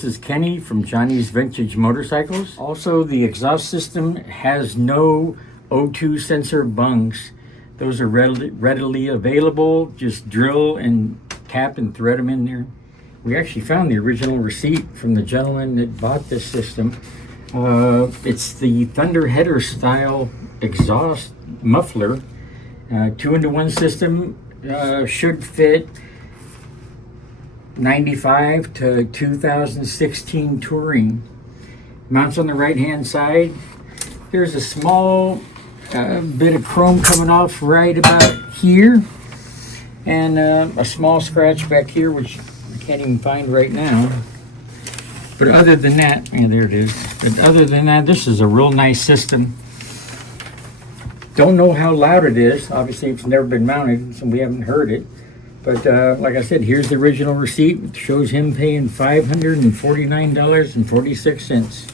This is Kenny from Johnny's Vintage Motorcycles. Also, the exhaust system has no O2 sensor bungs. Those are readily available. Just drill and tap and thread them in there. We actually found the original receipt from the gentleman that bought this system. It's the Thunder Header style exhaust muffler. 2-in-1 system, should fit 95 to 2016 touring. Mounts on the right hand side. There's a small bit of chrome coming off right about here, and a small scratch back here which I can't even find right now. But other than that, yeah, there it is. But other than that, this is a real nice system. Don't know how loud it is. Obviously it's never been mounted, so we haven't heard it. But like I said, here's the original receipt. It shows him paying $549.46.